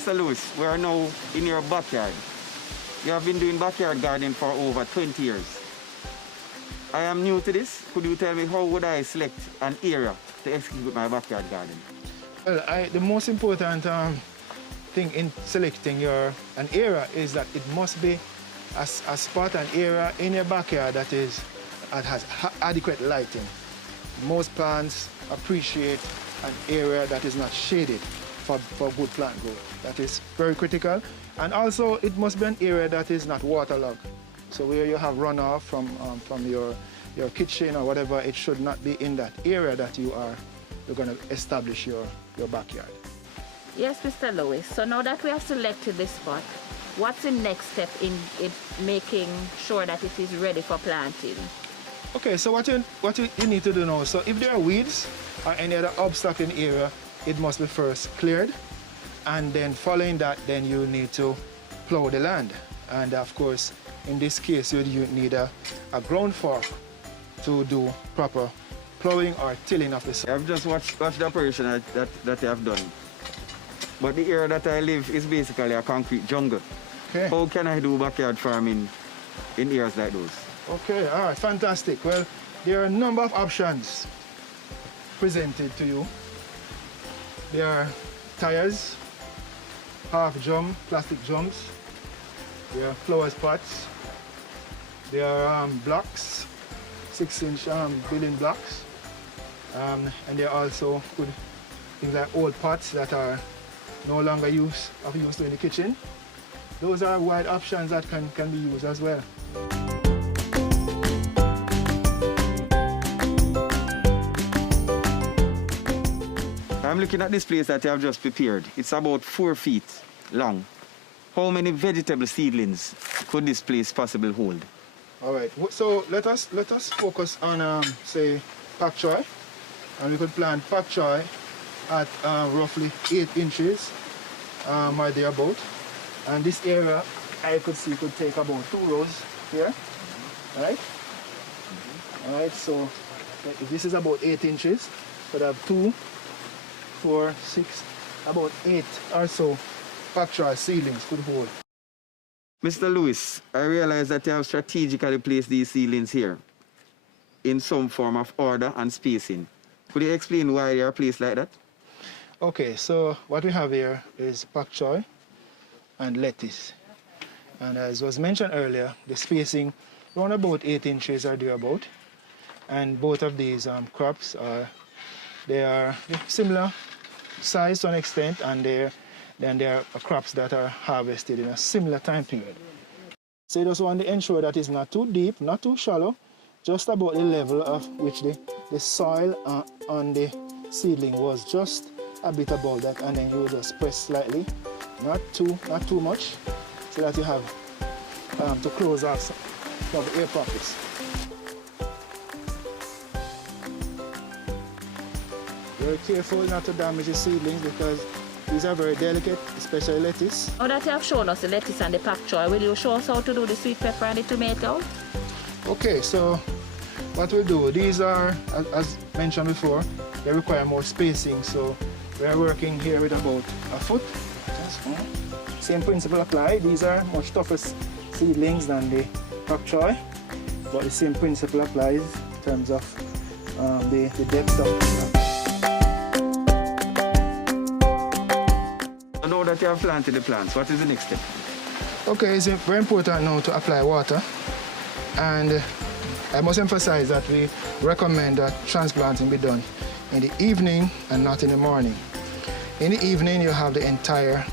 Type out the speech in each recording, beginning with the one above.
Mr. Lewis, we are now in your backyard. You have been doing backyard gardening for over 20 years. I am new to this. Could you tell me how would I select an area to execute my backyard garden? Well, the most important thing in selecting an area is that it must be a spot, an area in your backyard that has adequate lighting. Most plants appreciate an area that is not shaded for good plant growth. That is very critical. And also, it must be an area that is not waterlogged. So where you have runoff from your kitchen or whatever, it should not be in that area that you're going to establish your backyard. Yes, Mr. Lewis. So now that we have selected this spot, what's the next step in making sure that it is ready for planting? Okay, so what you need to do now, so if there are weeds or any other obstacle in the area, it must be first cleared. And then following that, then you need to plow the land. And of course, in this case, you need a ground fork to do proper plowing or tilling of the soil. I've just watched the operation that you have done. But the area that I live is basically a concrete jungle. Okay. How can I do backyard farming in areas like those? Okay, all right, fantastic. Well, there are a number of options presented to you. There are tires, half drum, plastic drums. There are flowers pots. There are blocks, 6-inch building blocks. And there are also things like old pots that are no longer used in the kitchen. Those are wide options that can be used as well. I'm looking at this place that you have just prepared. It's about 4 feet long. How many vegetable seedlings could this place possibly hold? All right, so let us focus on, say, pak choy. And we could plant pak choy at roughly 8 inches or thereabout. And this area, I could see, could take about 2 rows here, right? All right, so if this is about 8 inches, could have 2, 4, 6, about 8 or so pak choy seedlings could hold. Mr. Lewis, I realize that you have strategically placed these seedlings here in some form of order and spacing. Could you explain why they are placed like that? Okay, so what we have here is pak choy and lettuce. And as was mentioned earlier, the spacing around about 8 inches or thereabout. And both of these crops they are similar size to an extent, and there are crops that are harvested in a similar time period. So you just want to ensure that it's not too deep, not too shallow, just about the level of which the soil on the seedling was, just a bit above that, and then you just press slightly, not too much, so that you have to close off some of the air pockets. Very careful not to damage the seedlings because these are very delicate, especially lettuce. Now that you have shown us the lettuce and the pak choy, will you show us how to do the sweet pepper and the tomato? Okay, so what we'll do, these are, as mentioned before, they require more spacing, so we are working here with about a foot. Same principle apply. These are much tougher seedlings than the pak choy, but the same principle applies in terms of the depth of. Now that you have planted the plants, what is the next step? Okay, it's very important now to apply water, and I must emphasize that we recommend that transplanting be done in the evening and not in the morning. In the evening, you have the entire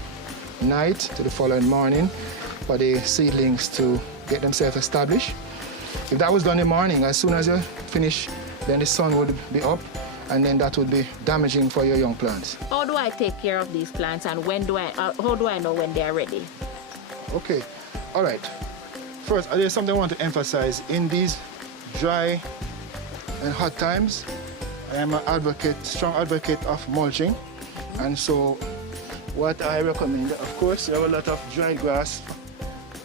night to the following morning for the seedlings to get themselves established. If that was done in the morning, as soon as you finish, then the sun would be up, and then that would be damaging for your young plants. How do I take care of these plants, and how do I know when they are ready? Okay, all right. First, there's something I want to emphasize. In these dry and hot times, I am an strong advocate of mulching. And so what I recommend, of course, you have a lot of dry grass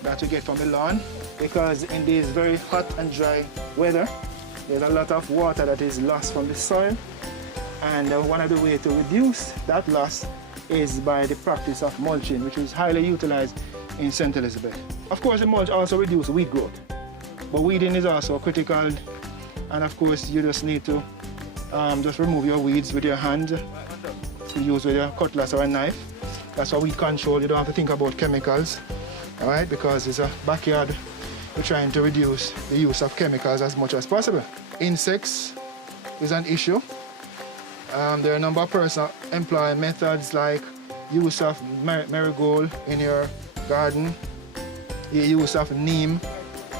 that you get from the lawn, because in this very hot and dry weather, there's a lot of water that is lost from the soil. And one of the ways to reduce that loss is by the practice of mulching, which is highly utilized in St. Elizabeth. Of course, the mulch also reduces weed growth, but weeding is also critical, and of course, you just need to just remove your weeds with your hand, to use with your cutlass or a knife. That's why weed control, you don't have to think about chemicals, all right, because it's a backyard. We're trying to reduce the use of chemicals as much as possible. Insects is an issue. There are a number of persons employ methods like use of marigold in your garden, the use of neem,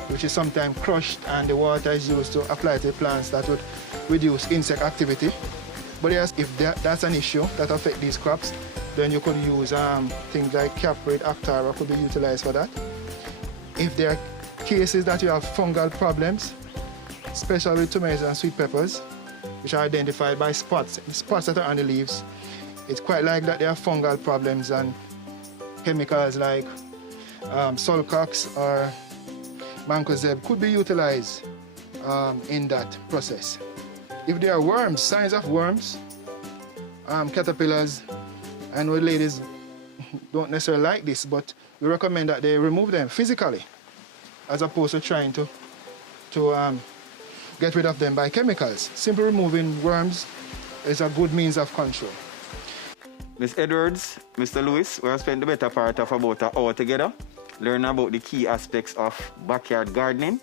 which is sometimes crushed, and the water is used to apply to the plants that would reduce insect activity. But yes, if that's an issue that affects these crops, then you could use things like Caprid, Actara could be utilized for that. If there are cases that you have fungal problems, especially with tomatoes and sweet peppers, which are identified by spots that are on the leaves, it's quite likely that there are fungal problems, and chemicals like Sulcox or Mancozeb could be utilized in that process. If there are worms, signs of worms, caterpillars, I know ladies don't necessarily like this, but we recommend that they remove them physically as opposed to trying to get rid of them by chemicals. Simply removing worms is a good means of control. Ms. Edwards, Mr. Lewis, we have spent the better part of about an hour together learning about the key aspects of backyard gardening.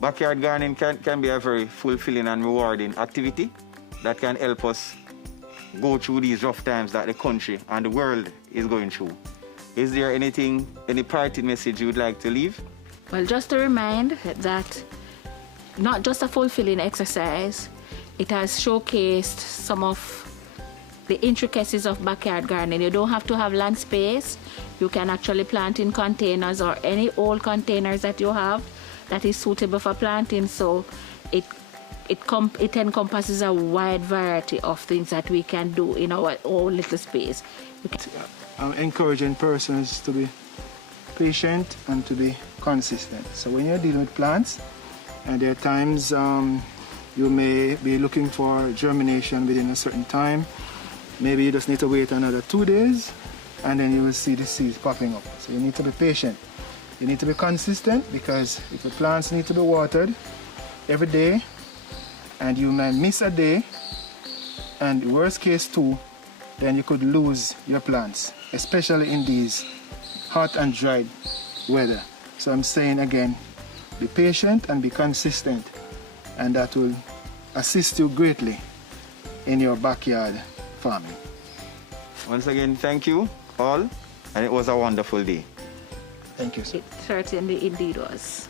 Backyard gardening can be a very fulfilling and rewarding activity that can help us go through these rough times that the country and the world is going through. Is there any parting message you would like to leave? Well, just to remind that not just a fulfilling exercise, it has showcased some of the intricacies of backyard gardening. You don't have to have land space. You can actually plant in containers or any old containers that you have that is suitable for planting. So it encompasses a wide variety of things that we can do in our own little space. I'm encouraging persons to be patient and to be consistent. So when you're dealing with plants, and there are times you may be looking for germination within a certain time. Maybe you just need to wait another 2 days, and then you will see the seeds popping up. So you need to be patient. You need to be consistent, because if the plants need to be watered every day, and you might miss a day, and worst case 2, then you could lose your plants, especially in these hot and dry weather. So I'm saying again, be patient and be consistent, and that will assist you greatly in your backyard farming. Once again, thank you all, and it was a wonderful day. Thank you, sir. It certainly indeed was.